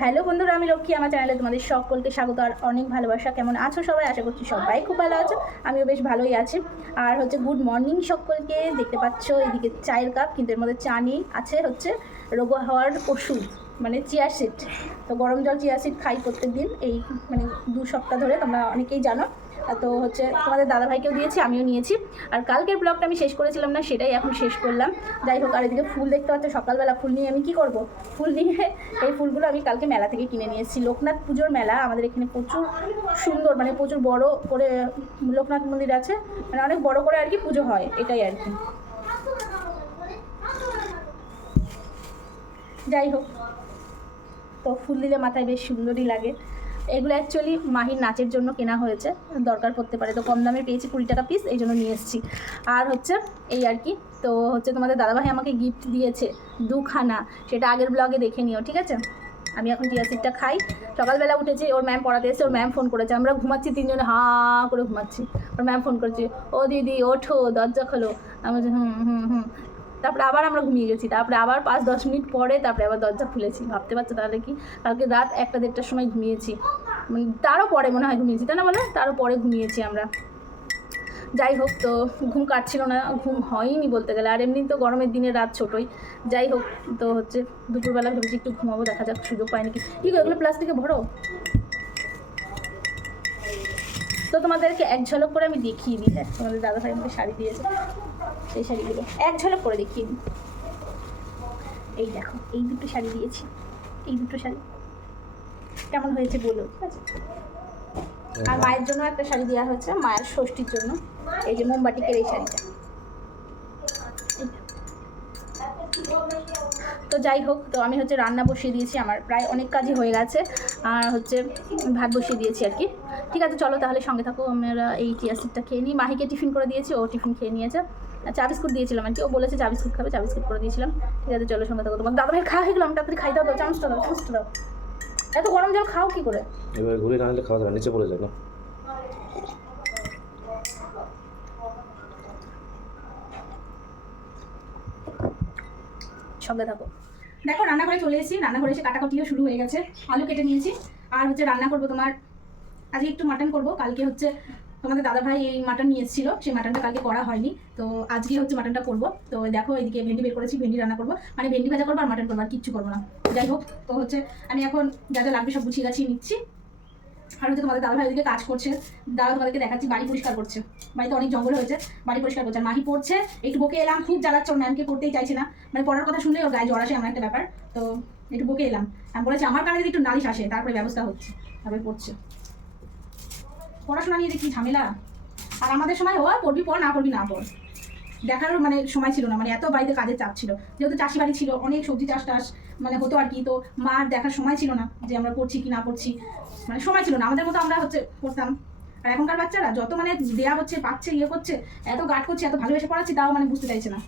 Hello বন্ধুরা, আমি লক্ষ্মী। আমার চ্যানেলে তোমাদের সকলকে স্বাগত আর অনেক ভালোবাসা। কেমন আছো সবাই? আশা করছি সবাই খুব ভালো আছো, আমিও বেশ ভালোই আছি। আর হচ্ছে গুড মর্নিং সকলকে। দেখতে পাচ্ছ এদিকে চায়ের কাপ, কিন্তু এর মধ্যে চা নেই, আছে হচ্ছে রোগ হওয়ার ওষুধ, মানে চিয়া সিড। তো গরম জল চিয়া সিড খাই প্রত্যেক দিন, এই মানে 2 সপ্তাহ ধরে, তোমরা অনেকেই জানো। তো হচ্ছে তোমাদের দাদাভাইকেও দিয়েছি, আমিও নিয়েছি। আর কালকের ব্লগটা আমি শেষ করেছিলাম না, সেটাই এখন শেষ করলাম। যাই হোক, আর এদিকে ফুল দেখতে পাচ্ছ, সকালবেলা ফুল নিয়ে আমি কি করব, ফুল নিয়ে এই ফুলগুলো আমি কালকে মেলা থেকে কিনে নিয়ে এসেছি। লোকনাথ পুজোর মেলা আমাদের এখানে প্রচুর সুন্দর, মানে প্রচুর বড় করে লোকনাথ মন্দির আছে, মানে অনেক বড় করে আর কি পুজো হয়, এটাই আর কি। যাই হোক, তো ফুল দিলে মাথায় বেশ সুন্দরই লাগে। এগুলো অ্যাকচুয়ালি মাহির নাচের জন্য কেনা হয়েছে, দরকার পড়তে পারে, তো কম দামে পেয়েছি, 20 টাকা পিস, এই জন্য নিয়ে এসেছি। আর হচ্ছে এই আর কি। তো হচ্ছে তোমাদের দাদাভাই আমাকে গিফট দিয়েছে 2খানা, সেটা আগের ব্লগে দেখে নিও, ঠিক আছে? আমি এখন চিয়া সিডটা খাই। সকালবেলা উঠেছি, ওর ম্যাম পড়াতে এসে ওর ম্যাম ফোন করেছে, আমরা ঘুমাচ্ছি তিনজনে, হাঁ করে ঘুমাচ্ছি। ওর ম্যাম ফোন করেছে, ও দিদি ওঠো, দরজা খোলো। আমি বলছি হুম হুম হুম। তারপরে আবার আমরা ঘুমিয়ে গেছি, তারপরে আবার 5-10 মিনিট পরে তারপরে আবার দরজা খুলেছি। ভাবতে পারছো তাহলে কি? কালকে রাত 1টা-1:30টার সময় ঘুমিয়েছি, মানে তারও পরে মনে হয় ঘুমিয়েছি, তাই না বলো? তারও পরে ঘুমিয়েছি আমরা। যাই হোক, তো ঘুম কাটছিল না, ঘুম হয়নি বলতে গেলে। আর এমনি তো গরমের দিনে রাত ছোটোই। যাই হোক, তো হচ্ছে দুপুরবেলা ভেবেছি একটু ঘুমাবো, দেখা যাক সুযোগ পাই নাকি। কী গো, এগুলো প্লাস্টিকে ভরো? তো তোমাদেরকে এক ঝলক করে আমি দেখিয়ে দিই। হ্যাঁ, তোমাদের দাদাভাই আমাকে শাড়ি দিয়েছে, সেই শাড়িগুলো এক ঝলক করে দেখিয়ে দিই। এই দেখো, এই 2টো শাড়ি দিয়েছি, এই 2টো শাড়ি কেমন হয়েছে বলো, ঠিক আছে? আর মায়ের জন্য একটা শাড়ি দেওয়া হয়েছে, মায়ের ষষ্ঠীর জন্য, এই যে মোমবাটিকের এই শাড়িটা। তো যাই হোক, তো আমি হচ্ছে রান্না বসিয়ে দিয়েছি, আমার প্রায় অনেক কাজই হয়ে গেছে। আর হচ্ছে ভাত বসিয়ে দিয়েছি আর কি। ঠিক আছে, চলো তাহলে সঙ্গে থাকো। আমরা এই চিয়া সিডটা খেয়ে নিই। মাহিকে টিফিন করে দিয়েছি, ও টিফিন খেয়ে নিয়েছে। চা বিস্কুট দিয়েছিলাম আর কি, ও বলেছে চা বিস্কুট খাবে, চা বিস্কুট করে দিয়েছিলাম। ঠিক আছে, চলো সঙ্গে থাকো। তোমার দাদাভাই খাওয়া হয়ে গেলো, আমি তাড়াতাড়ি খাই, দাও দাও, চামচটা দাও, চামচটা দাও। এত গরম জল খাও কি করে? এবার ঘুরে না হলে খাওয়া যাবে, নিচে পড়ে যাবে। সঙ্গে থাকো। দেখো, রান্নাঘরে চলে এসেছি, রান্নাঘরে এসে কাটাকুটিও শুরু হয়ে গেছে। আলু কেটে নিয়েছি, আর হচ্ছে রান্না করবো তোমার, আজকে একটু মাটন করবো। কালকে হচ্ছে তোমাদের দাদাভাই এই মাটন নিয়ে এসেছিলো, সেই মাটনটা কালকে করা হয়নি, তো আজকে হচ্ছে মাটনটা করবো। তো দেখো, এদিকে ভেন্ডি বের করেছি, ভেন্ডি রান্না করবো, মানে ভেন্ডি ভাজা করবো আর মাটন করবো, আর কিচ্ছু করবো না। যাই হোক, তো হচ্ছে আমি এখন যা যা লাগবে সব গুছিয়ে গাছিয়ে নিচ্ছি। আর হচ্ছে তোমাদের দাদাভাই ওদিকে কাজ করছে, দাদা তোমাদেরকে দেখাচ্ছি, বাড়ি পরিষ্কার করছে। বাড়িতে অনেক জঙ্গল হয়েছে, বাড়ি পরিষ্কার করছে। আর মাহি পড়ছে, একটু বকে এলাম, খুব জ্বালাচ্ছে, ওর ম্যামকে পড়তেই চাইছে না, মানে পড়ার কথা শুনলে ওর গায়ে জ্বর আসে, এমন একটা ব্যাপার। তো একটু বকে এলাম, আমি বলেছি আমার কানে যদি একটু নালিশ আসে তারপরে ব্যবস্থা হচ্ছে, তারপরে পড়ছে। পড়াশোনা নিয়ে যে কী ঝামেলা। আর আমাদের সময় হয় পড়বি পড়, না পড়বি না পড়, দেখারও মানে সময় ছিল না, মানে এত বাড়িতে কাজের চাপ ছিল, যেহেতু চাষি বাড়ি ছিল, অনেক সবজি চাষ টাস মানে হতো আর কি। তো মার দেখার সময় ছিল না যে আমরা পড়ছি কি না পড়ছি, মানে সময় ছিল না আমাদের মতো আমরা হচ্ছে পড়তাম। আর এখনকার বাচ্চারা যত মানে দেয়া হচ্ছে, পাচ্ছে, ইয়ে করছে, এত গার্ড করছে, এত ভালোবেসে পড়াচ্ছি, তাও মানে বুঝতে চাইছে না।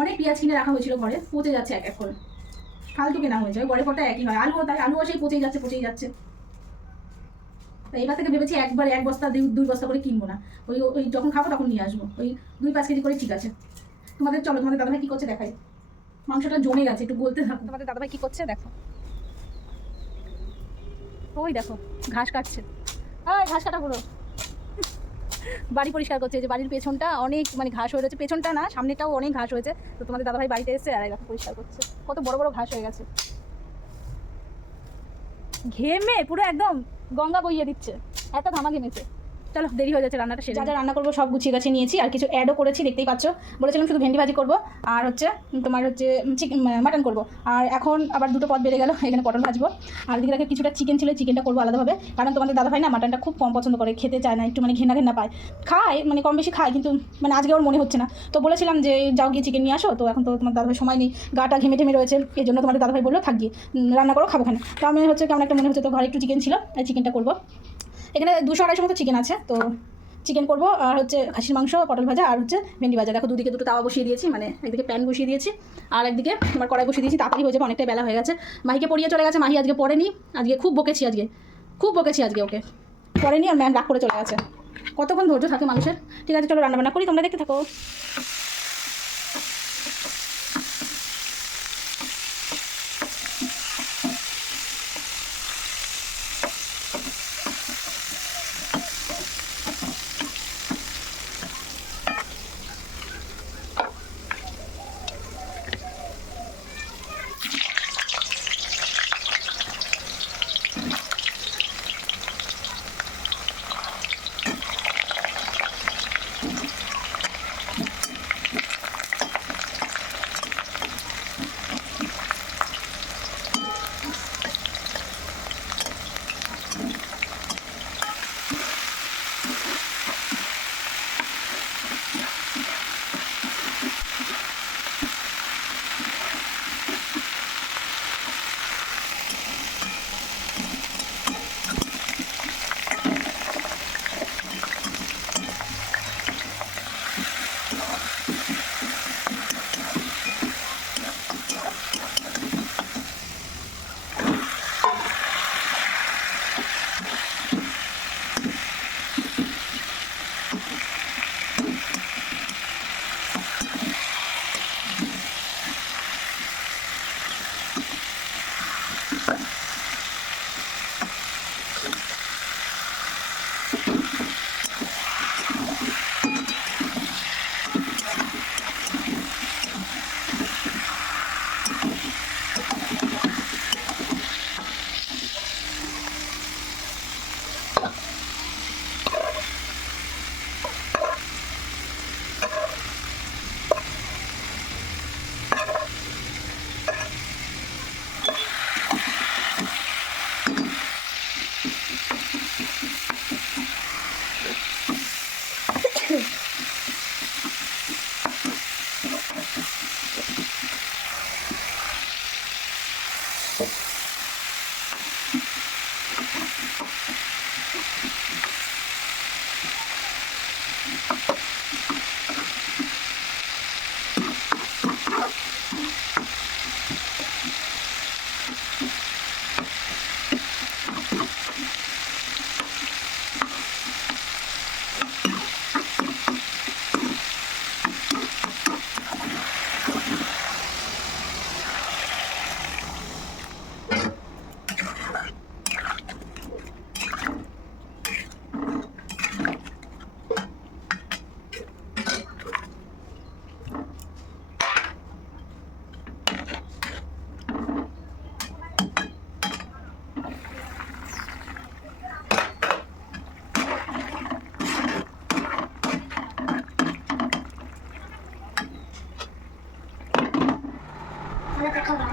অনেক পেঁয়াজ কিনে রাখা হয়েছিল ঘরে, পচে যাচ্ছে এক এক করে, ফালতু কেনা হয়েছে, ওই ঘরে পড়টা একই হয়। আলুও তাই, আলুও সেই পচেই যাচ্ছে, পচেই যাচ্ছে। তো এবার থেকে ভেবেছি একবার 1 বস্তা 2 বস্তা করে কিনবো না, ওই ওই যখন খাবো তখন নিয়ে আসবো, ওই 2-5 কেজি করে, ঠিক আছে? তোমাদের চলো, তোমাদের দাদাভাই কী করছে দেখাই। মাংসটা জমে গেছে, একটু গলতে থাকো। তোমাদের দাদাভাই কী করছে দেখো, ওই দেখো ঘাস কাটছে, ওই ঘাস কাটা পুরো বাড়ি পরিষ্কার করছে। যে বাড়ির পেছনটা অনেক মানে ঘাস হয়ে রয়েছে, পেছনটা না সামনেটাও অনেক ঘাস হয়েছে। তো তোমাদের দাদাভাই বাড়িতে এসে আর দেখো পরিষ্কার করছে, কত বড় বড় ঘাস হয়ে গেছে, ঘেমে পুরো একদম গঙ্গা বইয়ে দিচ্ছে, এত ঘামা ঘেমেছে। চলো, দেরি হয়ে যাচ্ছে, রান্নাটা যা যা রান্না করবো সব গুছিয়ে গাছিয়ে নিয়েছি, আর কিছু অ্যাডও করেছি, দেখতেই পাচ্ছ। বলেছিলাম শুধু ভেন্ডি ভাজি করবো, আর হচ্ছে তোমার হচ্ছে চিকেন মাটন করবো। আর এখন আবার 2টো পদ বেড়ে গেল, এখানে পটল ভাজবো। আর এদিকে দেখে কিছুটা চিকেন ছিল, চিকেনটা করবো আলাদাভাবে, কারণ তোমাদের দাদাভাই না মাটনটা খুব কম পছন্দ করে, খেতে চায় না, একটু মানে ঘেনা ঘেনা পায়, খায় মানে কম বেশি খায়, কিন্তু মানে আজকে ওর মনে হচ্ছে না। তো বলেছিলাম যে যাও গিয়ে চিকেন নিয়ে আসো, তো এখন তো তোমার দাদাভাই সময় নেই, গাটা ঘেমে টেমে রয়েছে, এই জন্য তোমাদের দাদাভাই বললো থাক গিয়ে রান্না করো, খাবো খানে। তো আমি হচ্ছে কেমন একটা মনে হচ্ছে, তো ঘরে একটু চিকেন ছিল, এই চিকেনটা করবো। এখানে 200-250 মতো চিকেন আছে, তো চিকেন করবো। আর হচ্ছে খাসির মাংস, পটল ভাজা, আর হচ্ছে ভেন্ডি ভাজা। দেখো, দুদিকে 2টো তাওয়া বসিয়ে দিয়েছি, মানে একদিকে প্যান বসিয়ে দিয়েছি, আর একদিকে আমার কড়াই বসিয়ে দিয়েছি, তাড়াতাড়ি হয়ে যাবে, অনেকটাই বেলা হয়ে গেছে। মাহিকে পড়িয়ে চলে গেছে, মাহি আজকে পড়েনি, আজকে খুব বকেছি, খুব বকেছি আজকে ওকে, পড়েনি, আর ম্যাম রাগ করে চলে গেছে। কতক্ষণ ধৈর্য থাকে মানুষের। ঠিক আছে, চলো রান্নাবান্না করি, তোমরা দেখতে থাকো।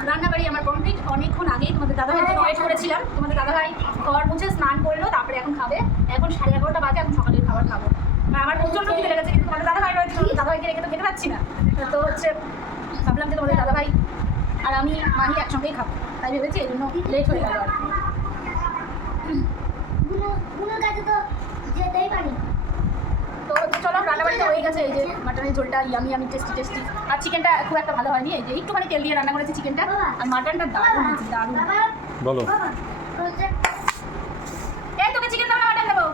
রান্নাবাড়ি আমার কমপ্লিট। অনেকক্ষণ আগেই তোমাদের দাদাভাইয়ের জন্য ওয়েট করেছিলাম। তোমাদের দাদাভাই ঘর মুছে স্নান করলো, তারপরে এখন খাবে। এখন 11:30 বাজে, এখন সকালের খাবার খাবো। আমার প্রচণ্ড খিদে লেগেছে, কিন্তু তোমাদের দাদাভাই রয়েছে, দাদাভাইকে রেখে তো খেতে পাচ্ছি না। তো হচ্ছে ভাবলাম যে তোমাদের দাদাভাই আর আমি মাহি একসঙ্গেই খাবো, তাই ভেবেছি এই জন্য লেট হয়ে গেল আর কি। তো চলো, রান্নাবাড়িটা হয়ে গেছে। এই যে মাটনের ঝোলটা ইয়ামি ইয়ামি টেস্টি টেস্টি, আর চিকেনটা খুব একটা ভালো হয়নি। এই যে একটুখানি তেল দিয়ে রান্না করেছি চিকেনটা, আর মাটনটা দারুণ হয়েছে, দারুণ। বলো। এই তোকে চিকেন দাও না মাটন দেবো?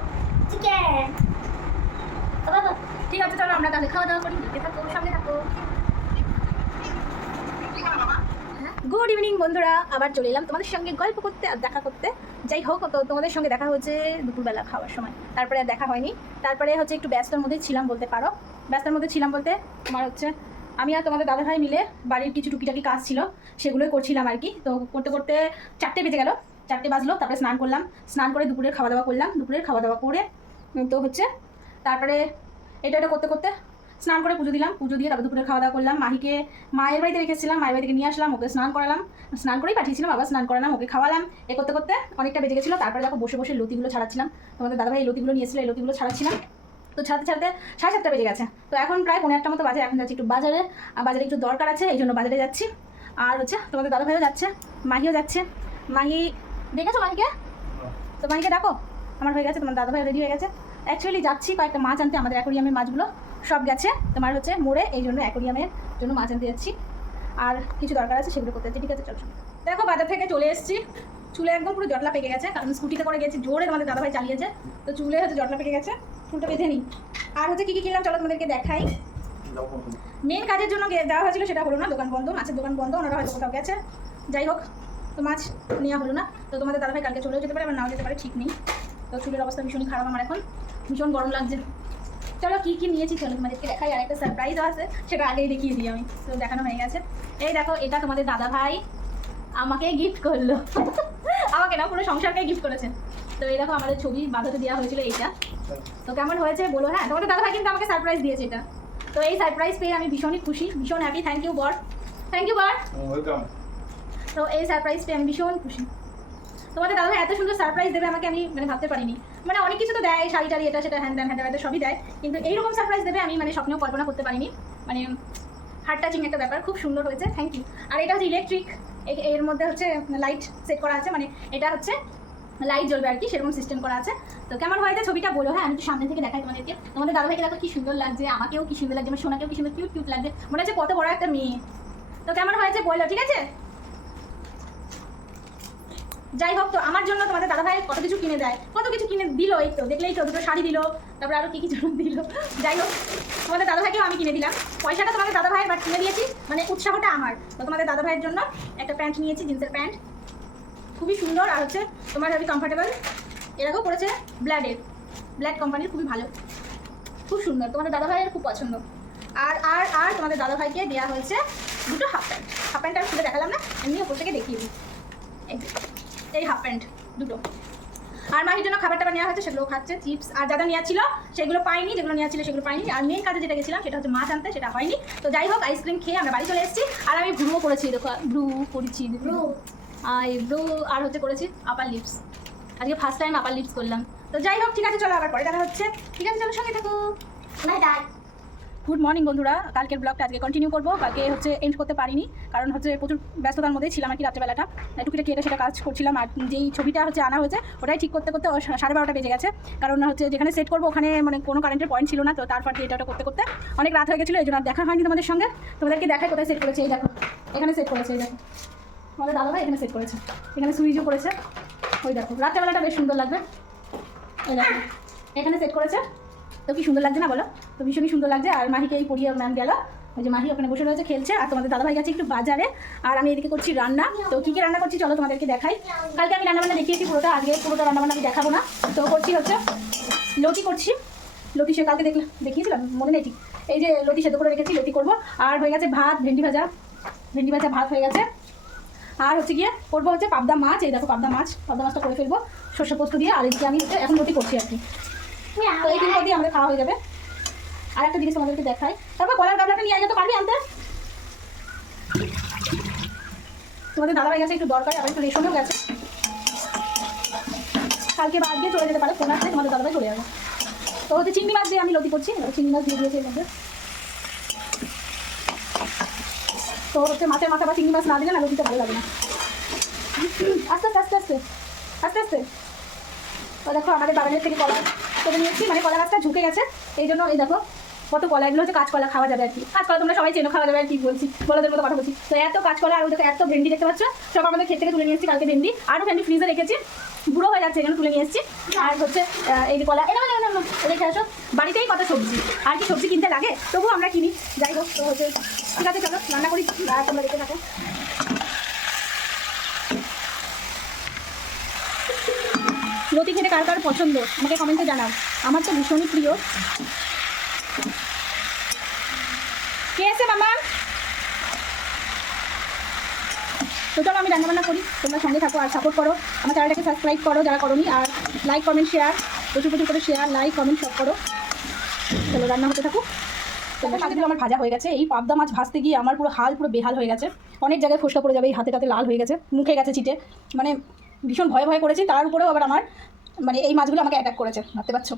ঠিক আছে, চলো আমরা তাহলে খাওয়া দাওয়া করি। দেখতে থাকো, সামনে থাকো। গুড ইভিনিং বন্ধুরা, আবার চলে এলাম তোমাদের সঙ্গে গল্প করতে আর দেখা করতে। যাই হোক, তো তোমাদের সঙ্গে দেখা হচ্ছে দুপুরবেলা খাওয়ার সময়, তারপরে আর দেখা হয়নি। তারপরে হচ্ছে একটু ব্যস্তর মধ্যে ছিলাম বলতে পারো। ব্যস্তর মধ্যে ছিলাম বলতে তোমার হচ্ছে আমি আর তোমাদের দাদাভাই মিলে বাড়ির কিছু টুকিটাকি কাজ ছিল, সেগুলোই করছিলাম আর কি। তো করতে করতে 4টে বেজে গেল, 4টে বাজলো। তারপরে স্নান করলাম, স্নান করে দুপুরের খাওয়া দাওয়া করলাম। দুপুরের খাওয়া দাওয়া করে তো হচ্ছে তারপরে এটা করতে করতে স্নান করে পুজো দিলাম, পুজো দিয়ে তারপর দুপুরে খাওয়া দাওয়া করলাম। মাহিকে মায়ের বাড়িতে রেখেছিলাম, মায়ের বাড়ি থেকে নিয়ে আসলাম, ওকে স্নান করালাম, স্নান করেই পাঠিয়েছিলাম, আবার স্নান করালাম, ওকে খাওয়ালাম। এ করতে করতে অনেকটা বেজে গেছিলো। তারপরে দেখো বসে বসে লতিগুলো ছাড়াচ্ছিলাম, তোমাদের দাদাভাই এই লতিগুলো নিয়েছিল, এই লতিগুলো ছাড়াচ্ছিলাম। তো ছাড়তে ছাড়তে 7:30 বেজে গেছে। তো এখন প্রায় 1:15 মতো বাজে। এখন যাচ্ছি একটু বাজারে, আর বাজারে একটু দরকার আছে, এই জন্য বাজারে যাচ্ছি। আর হচ্ছে তোমাদের দাদাভাইও যাচ্ছে, মাহিও যাচ্ছে। মাহি দেখেছো মাহিকে? তো মাহিকে ডাকো। আমার হয়ে গেছে, তোমার দাদাভাই রেডি হয়ে গেছে। অ্যাকচুয়ালি যাচ্ছি কয়েকটা মাছ আনতে, আমাদের অ্যাকোরিয়ামের মাছগুলো সব গেছে তোমার হচ্ছে মোড়ে, এই জন্য অ্যাকোরিয়ামের জন্য মাছ আনতে যাচ্ছি। আর কিছু দরকার আছে, সেগুলো করতে যাচ্ছি। ঠিক আছে, চলো। দেখো বাজার থেকে চলে এসেছি। চুলে একদম পুরো জটলা পেকে গেছে, কারণ স্কুটিতে করে গেছি, জোরে তোমাদের দাদাভাই চালিয়েছে, তো চুলে হচ্ছে জটলা পেকে গেছে। চুলটা বেঁধে নিই। আর হচ্ছে কী কী কিনলাম চলো তোমাদেরকে দেখাই। মেন কাজের জন্য দেওয়া হয়েছিল, সেটা হলো না, দোকান বন্ধ, মাছের দোকান বন্ধ, ওনারা হয়তো কোথাও গেছে। যাই হোক, তো মাছ নেওয়া হলো না। তো তোমাদের দাদাভাই কালকে চলেও যেতে পারে, আবার নাও যেতে পারে, ঠিক নেই। তো চুলের অবস্থা ভীষণই খারাপ আমার, এখন ভীষণ গরম লাগছে। চলো কী কী নিয়েছি চলো তোমাদেরকে দেখাই। আর একটা সারপ্রাইজও আছে, সেটা আগেই দেখিয়ে দিই আমি। তো দেখানো হয়ে গেছে। এই দেখো, এটা তোমাদের দাদাভাই আমাকে গিফট করলো। আমাকে না, পুরো সংসারকে গিফট করেছে। তো এই দেখো, আমাদের ছবি বাঁধাতে দেওয়া হয়েছিল এইটা। তো কেমন হয়েছে বলো। হ্যাঁ, তোমাদের দাদাভাই কিন্তু আমাকে সারপ্রাইজ দিয়েছে এটা। তো এই সারপ্রাইজ পেয়ে আমি ভীষণই খুশি, ভীষণ হ্যাপি। থ্যাংক ইউ বর, থ্যাংক ইউ বর, ওয়েলকাম। তো এই সারপ্রাইজ পেয়ে আমি ভীষণ খুশি। তোমাদের দাদাভাই এত সুন্দর সারপ্রাইজ দেবে আমাকে, আমি মানে ভাবতে পারিনি। মানে অনেক কিছু তো দেয়, শাড়ি টাড়ি এটা সেটা হ্যান্ড হ্যান্ড সবই দেয়, কিন্তু এইরকম সারপ্রাইজ দেবে আমি মানে স্বপ্নেও কল্পনা করতে পারিনি। মানে হার্ট টাচিং একটা ব্যাপার, খুব সুন্দর হয়েছে, থ্যাংক ইউ। আর এটা হচ্ছে ইলেকট্রিক, এর মধ্যে হচ্ছে লাইট সেট করা আছে, মানে এটা হচ্ছে লাইট জ্বলবে আর কি, সেরকম সিস্টেম করা আছে। তো কেমন হয়েছে ছবিটা বলো। হ্যাঁ, আমি একটু সামনে থেকে দেখাই তোমাদেরকে। তোমাদের দাদাভাইকে দেখো কি সুন্দর লাগছে, আমাকেও কি সুন্দর লাগছে, আমার সোনাকেও কি সুন্দর কিউট লাগছে, মনে হচ্ছে কত বড় একটা মেয়ে। তো কেমন হয়েছে বলো, ঠিক আছে? যাই হোক, তো আমার জন্য তোমাদের দাদাভাই কত কিছু কিনে দেয়, কত কিছু কিনে দিল, এই তো দেখলেই তো, দুটো শাড়ি দিল, তারপরে আরও কী কী জন্য দিল। যাই হোক, তোমাদের দাদাভাইকেও আমি কিনে দিলাম। পয়সাটা তোমাদের দাদাভাইয়ের, বাট কিনে দিয়েছি, মানে উৎসাহটা আমার। তো তোমাদের দাদাভাইয়ের জন্য একটা প্যান্ট নিয়েছি, জিন্সের প্যান্ট, খুবই সুন্দর, আর হচ্ছে তোমার হেভি কমফর্টেবল। এরকম করেছে ব্ল্যাক কোম্পানির, খুবই ভালো, খুব সুন্দর, তোমাদের দাদাভাইয়ের খুব পছন্দ। আর আর আর তোমাদের দাদাভাইকে দেওয়া হয়েছে দুটো হাফ প্যান্ট আমি খুলে দেখালাম না, এমনি ওপর থেকে দেখিয়ে দিই। এই হাফ প্যান্ট দুটো। আর মাহির জন্য খাবার টাবার নেওয়া হয়েছে, সেগুলো খাচ্ছে, চিপস। আর যা নেওয়া ছিল সেগুলো পাইনি, যেগুলো নেওয়া ছিল সেগুলো পাইনি। আর মেন কাজে যেটা গেছিলাম সেটা হচ্ছে মাছ আনতে, সেটা হয়নি। তো যাই হোক, আইসক্রিম খেয়ে আমরা বাড়ি চলে এসেছি। আর আমি ব্রুও করেছি, দেখো ব্রু করেছি, ব্রু আর হচ্ছে করেছি আপার লিপস। আজকে ফার্স্ট টাইম আপার লিপস করলাম। তো যাই হোক, ঠিক আছে, চলো আবার পরে দেখা হচ্ছে। ঠিক আছে, চলো সঙ্গে থাকো। গুড মর্নিং বন্ধুরা, কালকের ব্লগটা আজকে কন্টিনিউ করবো। কালকে হচ্ছে এন্ড করতে পারিনি, কারণ হচ্ছে প্রচুর ব্যস্ততার মধ্যেই ছিলাম আর কি। রাত্রেবেলাটা টুকিটা কেটে সেটা কাজ করছিলাম, আর যেই ছবিটা হচ্ছে আনা হয়েছে ওটাই ঠিক করতে করতে 12:30 বেজে গেছে। কারণ হচ্ছে যেখানে সেট করবো ওখানে মানে কোনো কারেন্টের পয়েন্ট ছিল না, তো তারপর দিয়ে এটা করতে করতে অনেক রাত হয়ে গেছিলো। এই জন্য দেখা হয়নি তোমাদের সঙ্গে। তোমাদেরকে দেখায় কোথায় সেট করেছে। এই দেখো এখানে সেট করেছে, এই দেখো আমাদের দাদাভাই এখানে সেট করেছে, এখানে সুইচও করেছে। ওই দেখো রাত্রেবেলাটা বেশ সুন্দর লাগবে। এই দেখো এখানে সেট করেছে, তো কি সুন্দর লাগছে না বলো? তো ভীষণই সুন্দর লাগছে। আর মাহিকে এই পড়িয়ে ম্যাম গেল, ওই যে মাহি ওখানে বসে রয়েছে খেলছে, আর তোমাদের দাদাভাই গেছে একটু বাজারে, আর আমি এদিকে করছি রান্না। তো কী কী রান্না করছি চলো তোমাদেরকে দেখাই। কালকে আমি রান্নাবান্না দেখিয়েছি পুরোটা, আজকে পুরোটা রান্নাবান্না আমি দেখাবো না। তো করছি হচ্ছে লতি করছি। লতি সে কালকে দেখিয়েছিলাম, মনে নেই ঠিক। এই যে লতি সেদ্ধ করে রেখেছি, লতি করবো। আর হয়ে গেছে ভাত, ভেন্ডি ভাজা ভাত হয়ে গেছে। আর হচ্ছে গিয়ে করবো হচ্ছে পাবদা মাছ। এই দেখো পাবদা মাছটা করে ফেলবো সর্ষে পোস্ত দিয়ে। আর এদিকে আমি হচ্ছে এখন লতি করছি আর কি। তো এই তিন দিয়ে আমাদের খাওয়া হয়ে যাবে। আর একটা জিনিস তোমাদেরকে দেখাই, তারপর কলার গাবলাটা নিয়ে যেতে পারবি আনতে? তোমাদের দাদাভাই গেছে একটু দরকার, আবার একটু রেশনেও গেছে। কালকে বাদ দিয়ে চলে যেতে পারে, ফোন আসলে তোমাদের দাদাভাই চলে যাবে। তো হচ্ছে চিংড়ি মাছ দিয়ে আমি লতি করছি, চিংড়ি মাছ দিয়ে দিয়েছি এর মধ্যে। তো হচ্ছে মাছের মাথা বা চিংড়ি মাছ না দিলে না লতিটা ভালো লাগে না। আস্তে আস্তে আস্তে আস্তে আস্তে আস্তে। তো দেখো আমাদের বাগানের থেকে কলা কেটে নিয়েছি, মানে কলা গাছটা ঝুঁকে গেছে, এই জন্য এই দেখো কত কলা। এগুলো হচ্ছে কাঁচকলা, খাওয়া যাবে আর কি। কাঁচকলা তোমরা সবাই চেনো, খাওয়া যাবে আর কি বলছি, বলাদের মতো কথা বলছি। তো এত কাঁচকলা আর ওই দেখো এত ভেন্ডি দেখতে পাচ্ছ, সব আমাদের ক্ষেত থেকে তুলে নিয়ে এসেছি কালকে ভেন্ডি। আরও ভেন্ডি ফ্রিজে রেখেছি, বুড়ো হয়ে যাচ্ছে, এখানে তুলে নিয়ে এসেছি। আর হচ্ছে এই যে কলা এটা রেখে আসো। বাড়িতেই কত সবজি, আর কি সবজি কিনতে লাগে, তবুও আমরা কিনি। যাই হোক, তো হচ্ছে ঠিক আছে চলো রান্না করি, আর তোমরা দেখতে থাকো। লতি খেতে কার কার পছন্দ আমাকে কমেন্টে জানাও, আমার তো ভীষণই প্রিয়। কে আছে মামা? তো চলো আমি রান্নাবান্না করি, তোমরা সঙ্গে থাকো আর সাপোর্ট করো। আমার চ্যানেলটাকে সাবস্ক্রাইব করো যারা করোনি, আর লাইক কমেন্ট শেয়ার প্রচুর করে শেয়ার লাইক কমেন্ট সব করো। চলো রান্না হতে থাকুক। তো মাছগুলো আমার ভাজা হয়ে গেছে। এই পাবদা মাছ ভাজতে গিয়ে আমার পুরো বেহাল হয়ে গেছে, অনেক জায়গায় ফোসকা পড়ে যাবে, এই হাতে লাল হয়ে গেছে, মুখে গেছে ছিটে, মানে ভীষণ ভয় করেছি। তার উপরেও আবার আমার মানে এই মাছগুলো আমাকে অ্যাটাক করেছে, ভাবতে পারছো।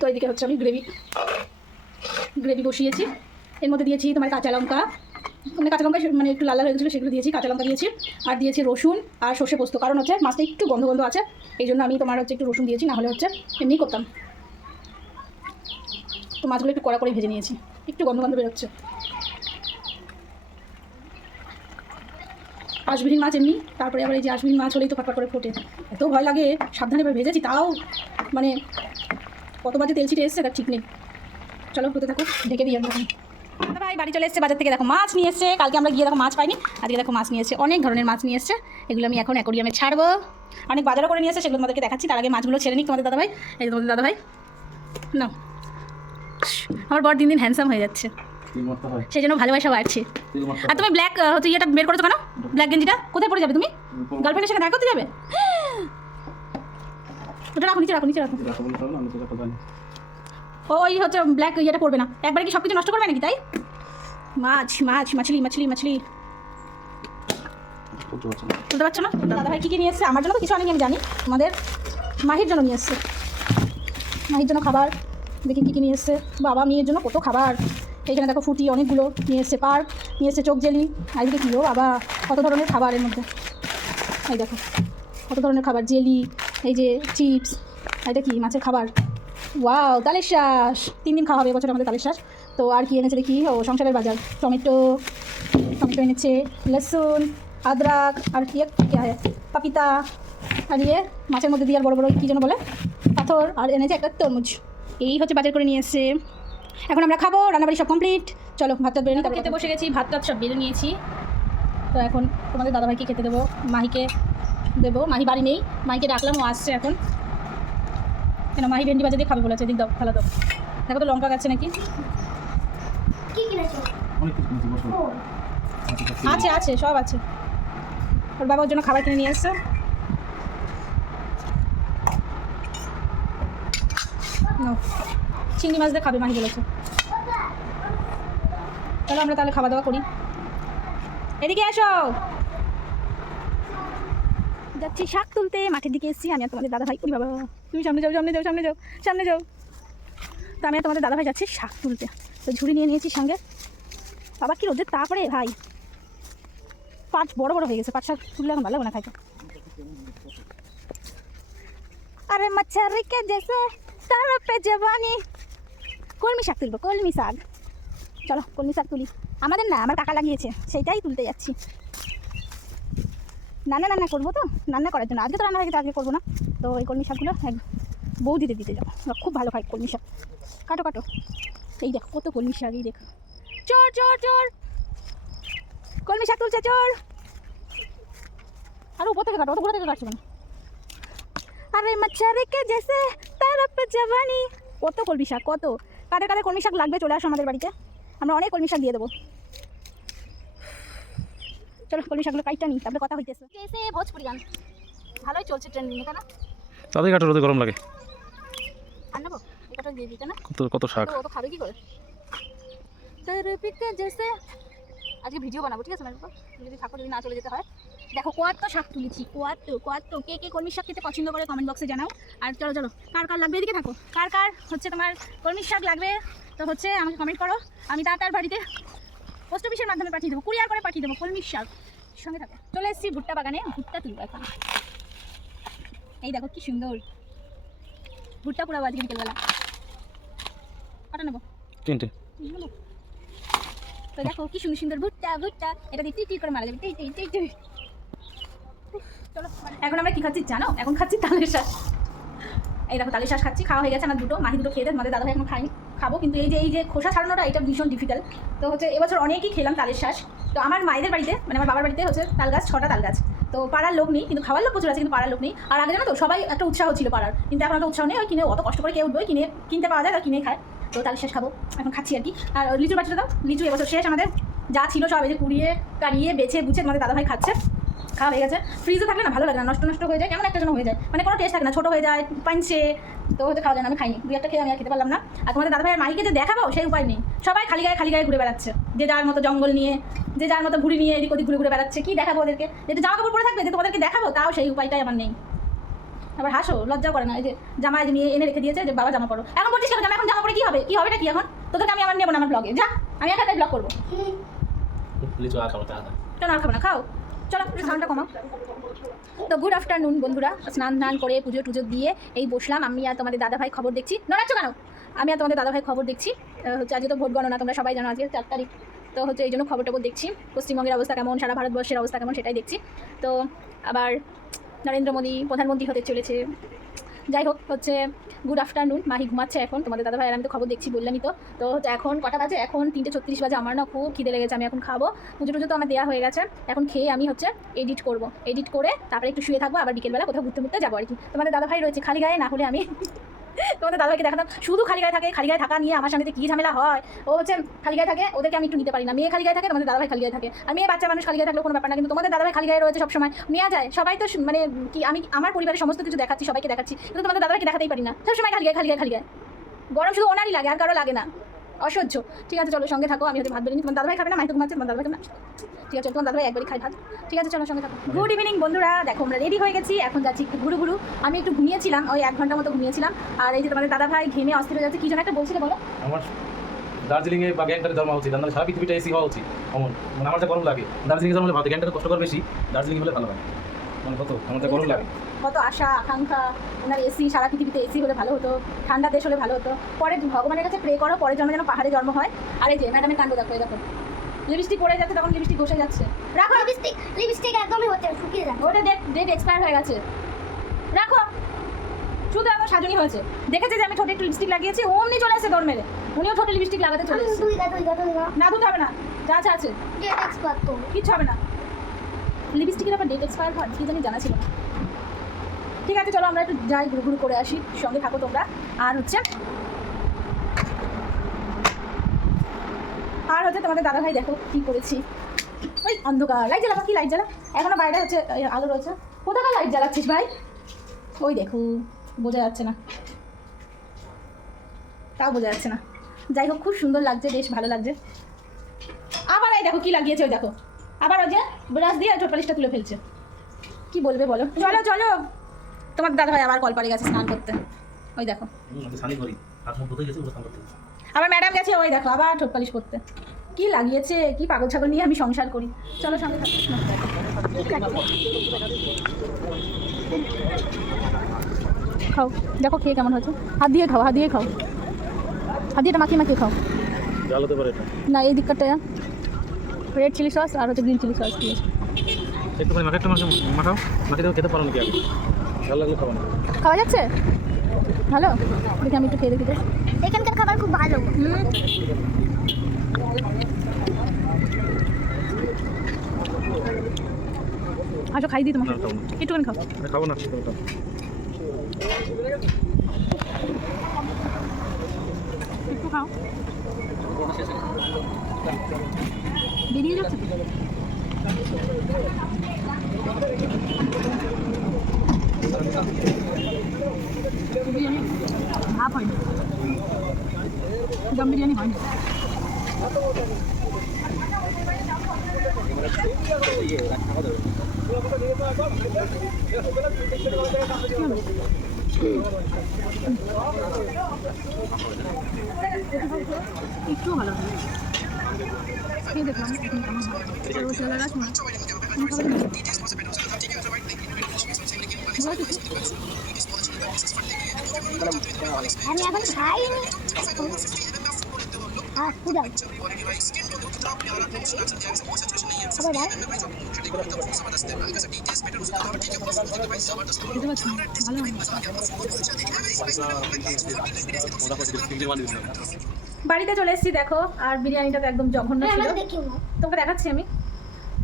তো এইদিকে হচ্ছে আমি গ্রেভি বসিয়েছি, এর মধ্যে দিয়েছি তোমার কাঁচা লঙ্কা, মানে কাঁচা লঙ্কা মানে একটু লাল হয়ে গেছিলো সেগুলো দিয়েছি, কাঁচা লঙ্কা দিয়েছি, আর দিয়েছি রসুন আর সর্ষে পোস্ত। কারণ হচ্ছে মাছটা একটু গন্ধ আছে, এই জন্য আমি তোমার হচ্ছে একটু রসুন দিয়েছি, না হলে হচ্ছে এমনি করতাম। তো মাছগুলো একটু কড়া করে ভেজে নিয়েছি, একটু গন্ধ বেরোচ্ছে। আশবিহীন মাছ এমনি, তারপরে আবার এই যে আশবিহীন মাছ হলেই তো ফটফট করে ফোটে, এত ভয় লাগে। সাবধানে এবার ভেজেছি, তাও মানে কতবার যে তেল ছিটে এসছে তার ঠিক নেই। চলো হতে থাকো, ঢেকে দিই আমি। দাদা ভাই বাড়ি চলে এসছে বাজার থেকে, দেখো মাছ নিয়ে এসছে। কালকে আমরা গিয়ে দেখো মাছ পাইনি, আজকে দেখো মাছ নিয়ে এসছে, অনেক ধরনের মাছ নিয়ে এসছে। এগুলো আমি এখন অ্যাকোরিয়ামে ছাড়বো, অনেক বাজারও করে নিয়ে এসছে, সেগুলো তোমাদেরকে দেখাচ্ছি। তার আগে মাছগুলো ছেড়ে নিই তোমাদের দাদাভাই। এই তোমাদের দাদাভাই না, আমার বড় দিন হ্যান্ডসাম হয়ে যাচ্ছে, সেই জন্য ভালোবাসা বাড়ছে। আর তুমি ব্ল্যাক হচ্ছে ইয়েটা বের করেছো কেন? ব্ল্যাক গেঞ্জিটা কোথায় পরে যাবে তুমি? গার্লফ্রেন্ডের সাথে দেখা করতে যাবে? ওটা রাখো, নিচে রাখো। ওই হচ্ছে ব্ল্যাক ইয়েটা পড়বে না, একবারে কি সব কিছু নষ্ট করবে নাকি? তাই মাছলি বুঝতে পারছো না? দাদাভাই কী নিয়ে এসছে আমার জন্য তো কিছু আনেনি আমি জানি, আমাদের মাহির জন্য নিয়ে এসছে। মাহির জন্য খাবার দেখি কী নিয়ে এসছে। বাবা মেয়ের জন্য কত খাবার, এইখানে দেখো ফুটি অনেকগুলো নিয়ে এসছে, পার্ক নিয়ে এসছে, চোখ জেলি, আর এদিকে কী বাবা কত ধরনের খাবার এর মধ্যে। এই দেখো কত ধরনের খাবার, জেলি, এই যে চিপস, এটা কি মাছের খাবার। ওয়াও, তালের শ্বাস, 3 দিন খাওয়া হবে এবছর আমাদের তালের শ্বাস। তো আর কি এনেছে দেখি, ও সংসারের বাজার, টমেটো এনেছে, লসুন, আদরক, আর কি পাপিতা, আর মাছের মধ্যে দিয়ে আর বড় কী যেন বলে পাথর, আর এনেছে একটা তরমুজ। এই হচ্ছে বাজার করে নিয়ে এসছে। এখন আমরা খাবো, রান্নাবাড়ি সব কমপ্লিট। চলো ভাতটা বেড়ে নিই, খেতে বসে গেছি, ভাত সব বেড়ে নিয়েছি। তো এখন তোমাদের দাদাভাইকে খেতে দেবো, মাহিকে দেবো। মাহি বাড়ি নেই, মাহিকে ডাকলাম, ও আসছে এখন। কেন মাহি ভেন্ডি ভাজা দিয়ে খাবে বলেছে, দিক দাও ফেলা দাও। দেখো তো লঙ্কা গাছে নাকি আছে সব আছে। ওর বাবা ওর জন্য খাবার কিনে নিয়ে এসছে। চিংড়ি মাছ দিয়ে খাবে মাহি বলেছে। চলো আমরা তাহলে খাওয়া দাওয়া করি। এদিকে এসো, যাচ্ছি শাক তুলতে, মাঠের দিকে এসেছি আমি আর তোমাদের দাদাভাই। ওই বাবা তুমি সামনে যাও। তো আমি আর তোমাদের দাদাভাই যাচ্ছি শাক তুলতে। তো ঝুড়ি নিয়ে নিয়েছি সঙ্গে। আবার কি রোদের তারপরে ভাই পাট বড় বড় হয়ে গেছে, পাট শাক তুললে এখন ভালো লাগবে না খাইতে। আরে মচ্ছারি কে জেসে তার পে জবানি। কলমি শাক তুলবো, কলমি শাক। চলো কলমি শাক তুলি। আমাদের না, আমার কাকা লাগিয়েছে, সেইটাই তুলতে যাচ্ছি। রান্না করবো তো, রান্না করার জন্য। আজকে তো রান্না হয়ে গেছে, আজকে করবো না। তো এই কলমি শাকগুলো বৌদিতে দিতে যাবো, খুব ভালো খাই কলমি শাক। কাটো কাটো। এই দেখো কত কলমি শাক, এই দেখো। চোর চোর চোর, কলমি শাক তুলছে চোর। আর উপর থেকে কাটো, অত গোড়া থেকে কাটছো না। আরে মচ্ছারি কে জেসে তার পে জবানি। কত কলমি শাক, কত। কাদের কাদের কলমি শাক লাগবে চলে আসো আমাদের বাড়িতে, আমরা অনেক কলমি শাক দিয়ে দেবো। চলো কলমি শাকগুলো কাইটা নিই, তারপরে কথা হইতেছে। কেসে ভোজপুরি গান ভালোই চলছে ট্রেন্ডিং, এটা না? তাদের কাটা রোদে গরম লাগে। আর নেবো এটা দিয়ে দিতে না? কত শাক। ও তো খাবে কি করে? তার পিকে জেসে। আজকে ভিডিও বানাবো, ঠিক আছে না? যদি থাকো, যদি না চলে যেতে হয়। দেখো কত শাক তুলেছি, কত। কে কে কলমি শাক খেতে পছন্দ করে কমেন্ট বক্সে জানাও। আর চলো চলো, কার কার লাগবে এদিকে থাকো, কার কার হচ্ছে তোমার কলমি শাক লাগবে, তো হচ্ছে আমাকে কমেন্ট করো। আমি তার বাড়িতে পোস্ট অফিসের মাধ্যমে পাঠিয়ে দেবো, কুরিয়ার করে পাঠিয়ে দেবো কলমি শাক। সঙ্গে থাকো। চলে এসেছি ভুট্টা বাগানে, ভুট্টা তুলবো এখন। এই দেখো কি সুন্দর ভুট্টা পুরাবো আজকে বিকেলবেলা। কটা নেবো? তিনটে। তো দেখো কি সুন্দর সুন্দর ভুট্টা ভুট্টা, এটা দিয়ে টিটি করে মারা যাবে। চলো এখন আমরা কি খাচ্ছি জানো? এখন খাচ্ছি তালের শাঁস। এই দেখো তালের শাঁস খাচ্ছি, খাওয়া হয়ে গেছে আমার দুটো, মাহি দুটো খেয়ে দেয়, আমাদের দাদাভাই এখন খাইনি, খাবো। কিন্তু এই যে খোসা ছাড়ানোটা, এটা ভীষণ ডিফিকাল্ট। তো হচ্ছে এবছর অনেকই খেলাম তালের শাঁস। তো আমার মায়েদের বাড়িতে, মানে আমার বাবার বাড়িতে হচ্ছে তাল গাছ, 6টা তাল গাছ। তো পাড়ার লোক নেই, কিন্তু খাওয়ার লোক প্রচুর আছে, কিন্তু পাড়ার লোক নেই। আর আগে জানো তো সবাই একটা উৎসাহ ছিল পাড়ার, কিন্তু এখন একটা উৎসাহ নেই। ওই কিনে অত কষ্ট করে কেউ উঠবে, কিনতে পাওয়া যায়, তো কিনে খায়। তো তালের শাঁস খাবো, এখন খাচ্ছি আর কি। আর লিচুর বাচ্চাটা দাও, লিচু এবছর শেষ আমাদের, যা ছিল সব এই যে কুড়িয়ে কাড়িয়ে বেছে বুঝে তোমাদের দাদাভাই খাচ্ছে। খাওয়া হয়ে গেছে। ফ্রিজে থাকলে না ভালো লাগে না, নষ্ট হয়ে যায়, কেমন একটা যেন হয়ে যায়, মানে কোনো টেস্ট থাকে না, ছোটো হয়ে যায়, পাঞ্চে। তো হচ্ছে খাওয়া যায় না, আমি খাইনি, 2-1টা খেয়ে আমি আর খেতে পারলাম না। আর তোমাদের দাদাভাইয়ের মাইকে যে দেখাবো সেই উপায় নেই, সবাই খালি গায়ে ঘুরে বেড়াচ্ছে, যে যার মতো জঙ্গল নিয়ে, যে যার মতো ঘুরি নিয়ে এদিক ওদিক ঘুরে বেড়াচ্ছে। কি দেখাবো ওদেরকে? যেটা জামা কাপড় পরে থাকবে, যে তোমাদেরকে দেখাবো, তাও সেই উপায়টাই আমার নেই। আবার হাসো, লজ্জাও করে না। এই যে জামা নিয়ে এনে রেখে দিয়েছে, যে বাবা জামা পরো। এখন বলছিস কেন? এখন জামা পরে কি হবে? এটা কি এখন? তোদেরকে আমি আমার নেবো না আমার ব্লগে, যা, আমি একাই ব্লগ করবো। কেন আর খাবো না? খাও, চলো সাউন্ডটা কমাও। তো গুড আফটারনুন বন্ধুরা, স্নান করে পুজো টুজো দিয়ে এই বসলাম। আমি আর তোমাদের দাদাভাই খবর দেখছি। নড়াচ্ছ কেন? আমি আর তোমাদের দাদাভাই খবর দেখছি। হচ্ছে আজকে তো ভোট গণনা, তোমরা সবাই জানো, আজকে 4 তারিখ। তো হচ্ছে এই জন্য খবর দেখছি, পশ্চিমবঙ্গের অবস্থা কেমন, সারা ভারতবর্ষের অবস্থা কেমন, সেটাই দেখছি। তো আবার নরেন্দ্র মোদী প্রধানমন্ত্রী হতে চলেছে। যাই হোক, হচ্ছে গুড আফটারনুন। মাহি ঘুমাচ্ছে এখন, তোমাদের দাদাভাই আর আমি তো খবর দেখছি বললামই তো। তো হচ্ছে এখন কটা বাজে? এখন 3:36 বাজে। আমার না খুব খিদে লেগেছে, আমি এখন খাবো। পুজো টুজো তো আমার দেওয়া হয়ে গেছে, এখন খেয়ে আমি হচ্ছে এডিট করবো। এডিট করে তারপরে একটু শুয়ে থাকবো, আবার বিকেলবেলা কোথাও ঘুরতে যাবো আর কি। তোমাদের দাদাভাই রয়েছে খালি গায়ে, না হলে আমি তোমাদের দাদাভাইকে দেখাতাম। শুধু খালি গায়ে থাকে, খালি গায়ে থাকা নিয়ে আমার সঙ্গে কী ঝামেলা হয়। ও হচ্ছে খালি গায়ে থাকে, ওদেরকে আমি একটু নিতে পারি না। মেয়ে খালি গায়ে থাকে, তোমাদের দাদাভাই খালি গায়ে থাকে। আর মেয়ে বাচ্চা মানুষ খালি গায়ে থাকলে কোনো ব্যাপার না, কিন্তু তোমাদের দাদাভাই খালি গায়ে রয়েছে সবসময়, নেওয়া যায়। সবাই তো মানে কি, আমি আমার পরিবারের সমস্ত কিছু দেখাচ্ছি, সবাইকে দেখাচ্ছি, কিন্তু তোমাদের দাদাভাইকে দেখাতেই পারি না। সবসময় খালি গায়ে। গরম শুধু ওনারই লাগে, আর কারো লাগে না, অসহ্য। ঠিক আছে চলো সঙ্গে থাকো, আমি হচ্ছে ভাত বেরিয়ে। তোমার দাদাভাই খাবে না, মাই তো ঘুমাচ্ছে, তোমার দাদাভাই খাবে না। ঠিক আছে, তোমার দাদাভাই একবারই খাই ভাত। ঠিক আছে চলো সঙ্গে থাকো। গুড ইভিনিং বন্ধুরা, দেখো আমরা রেডি হয়ে গেছি, এখন যাচ্ছি একটু ঘুরু। আমি একটু ঘুমিয়েছিলাম, ওই 1 ঘন্টা মতো ঘুমিয়েছিলাম। আর এই যে তোমাদের দাদাভাই ঘেমে অস্থির হয়ে যাচ্ছে। কি যেন একটা বলছিলে, বলো। আমার দার্জিলিংয়ে বা গ্যাংটকে জন্ম উচিত, আমাদের সারা পৃথিবীটা এসি হওয়া উচিত। মানে আমার যা গরম লাগে, দার্জিলিংয়ে জন্মলে ভালো, গ্যাংটকে কষ্ট করে বেশি, দার্জিলিং হলে ভালো হয়। মানে কত আমার যা গরম লাগে, কত আশা আকাঙ্ক্ষা ওনার, এসি, সারা পৃথিবীতে এসি হলে ভালো হতো, ঠান্ডা দেশ হলে ভালো হতো। পরে ভগবানের কাছে প্রে করো, পরে জন্মে যেন পাহাড়ে জন্ম হয়। আর এই যে ম্যাডামের কাণ্ড দেখো, এই দেখো লিপস্টিক পরে যাচ্ছে, তখন লিপস্টিক ঘষে যাচ্ছে। রাখো লিপস্টিক একদমই হচ্ছে শুকিয়ে যাচ্ছে, ওটা ডেট এক্সপায়ার হয়ে গেছে, রাখো। শুধু আমার সাজনি হয়েছে, দেখেছে যে আমি ঠোঁটে একটু লিপস্টিক লাগিয়েছি, অমনি চলে আসে দৌড় মেরে, উনিও ঠোঁটে লিপস্টিক লাগাতে চলে এসেছে। না ধুতে হবে না, যা আছে ডেট এক্সপায়ার তো কিচ্ছু হবে না। লিপস্টিকের আবার ডেট এক্সপায়ার হয় কি জানা ছিল না। ঠিক আছে চলো আমরা একটু যাই, ঘুরু করে আসি, সঙ্গে থাকো তোমরা। আর হচ্ছে তোমাদের দাদাভাই দেখো কি করেছি। ওই অন্ধকার, লাইট জ্বালা, কি লাইট জ্বালা, এখনো বাইরে হচ্ছে আলো রয়েছে। কোথাকার লাইট জ্বালাচ্ছিস ভাই? ওই দেখো, বোঝা যাচ্ছে না, তাও বোঝা যাচ্ছে না। যাই হোক, খুব সুন্দর লাগছে, বেশ ভালো লাগছে। আবার এই দেখো কি লাগিয়েছে, ওই দেখো আবার ওই যে ব্রাশ দিয়ে ঠোঁট পালিশটা তুলে ফেলছে। কি বলবে বলো? চলো চলো, তোমার দাদাভাই আবার কল পাড়ে গেছে স্নান করতে, ওই দেখো। আবার ম্যাডাম গেছে ওই দেখো আবার ঠোঁট পালিশ করতে। কি লাগিয়েছে, কি পাগল ছাগল নিয়ে আমি সংসার করি। চলো সঙ্গে থাকো। খাও, দেখো খেয়ে কেমন হয়েছে। হাত দিয়ে খাও, হাত দিয়ে খাও, হাত দিয়ে এটা মাখিয়ে মাখিয়ে খাও। জাল হতে পারে এটা। না এই দিকটা রেড চিলি সস আর হচ্ছে গ্রিন চিলি সস দিয়েছে। একটুখানি মাখাও, মাখিয়ে দেবো, খেতে পারো নাকি আগে? ভালো লাগলে খাবো না। খাওয়া যাচ্ছে ভালো? দেখি আমি একটু খেয়ে দেখি তো। এখানকার খাবার খুব ভালো। আসো খাই দিই তোমাকে, না, খাবো না। একটুখানি খাও। খাবো না। একটু খাও, বেরিয়ে যাচ্ছে তো। বিরিয়ানি ভাব হয়নি, দম বিরিয়ানি হয়নি। একটু ভালো হয়, খেয়ে দেখলাম এখন কেমন হয়। চলে গাছ না আমি এখন খাইনি। আর পুরা আবার ভাই খেতে পারছি না, ভালো হয়। বাড়িতে চলে এসেছি দেখো, আর বিরিয়ানিটা তো একদম জঘন্য ছিল। দেখিও না। তোকে দেখাচ্ছি আমি,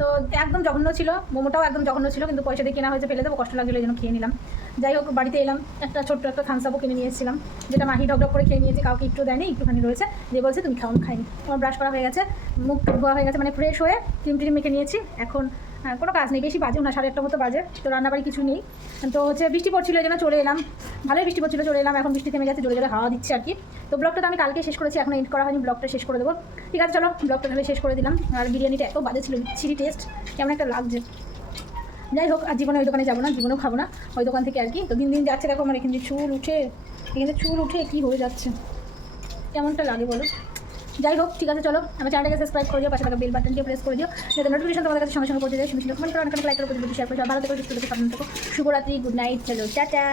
তো একদম জঘন্য ছিল। মোমোটাও একদম জঘন্য ছিল, কিন্তু পয়সা দিয়ে কেনা হয়েছে, ফেলে দেবো, কষ্ট লাগছিল এই জন্য খেয়ে নিলাম। যাই হোক বাড়িতে এলাম, একটা ছোট্ট একটা থামস আপও কিনে নিয়ে এসেছিলাম, যেটা মাহি ডক করে খেয়ে নিয়েছে, কাউকে একটু দেয়নি, একটুখানি রয়েছে, দিয়ে বলছে তুমি খাও। খাইনি। আমার ব্রাশ করা হয়ে গেছে, মুখ ধোয়া হয়ে গেছে, মানে ফ্রেশ হয়ে ক্রিম ট্রিম মেখে নিয়েছি। এখন কোনো কাজ নেই, বেশি বাজে না, 8:30 মতো বাজে, তো রান্নাবাড়ি কিছু নেই। তো হচ্ছে বৃষ্টি পড়ছিল, এই জন্য চলে এলাম, ভালোই বৃষ্টি পড়ছিল, চলে এলাম। এখন বৃষ্টি থেমে গেছে, জোরে জোরে হাওয়া দিচ্ছে আর কি। তো ব্লগটা তো আমি কালকে শেষ করেছি, এখন এডিট করা হয়নি, ব্লগটা শেষ করে দেবো। ঠিক আছে চলো, ব্লগটা তাহলে শেষ করে দিলাম। আর বিরিয়ানিটা এত বাজে ছিল, বিচ্ছিরি টেস্ট, কেমন একটা লাগছে। যাই হোক, আর জীবনে ওই দোকানে যাবো না, জীবনেও খাবো না ওই দোকান থেকে আর কি। তো দিন দিন যাচ্ছে দেখো, আমার এখানে চুল উঠে, এখানে চুল উঠে কী হয়ে যাচ্ছে, কেমনটা লাগে বলো। যাই হোক ঠিক আছে চলো, আমার চ্যানেলটাকে সাবস্ক্রাইব করে দিও, পাশে থাকা বেল বাটনটি প্রেস করে দিও, যাতে নোটিফিকেশন তোমাদের কাছে সঙ্গে সঙ্গে পৌঁছে যায়। শুনে কমেন্ট করো, অনেক লাইক করে শেয়ার করে, ভালো থেকো, সুস্থ থেকো, সাবধান থেকো। শুভরাত্রি, গুড নাইট, চলো টাটা।